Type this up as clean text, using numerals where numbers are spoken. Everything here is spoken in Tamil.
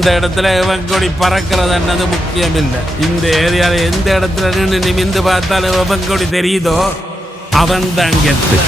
அந்த இடத்துல இவன் கொடி பறக்கிறது என்னது முக்கியம் இல்லை. இந்த ஏரியாவில் எந்த இடத்துல நின்று நிமிந்து பார்த்தாலும் இவன் கொடி தெரியுதோ அவன் தான் கெத்து.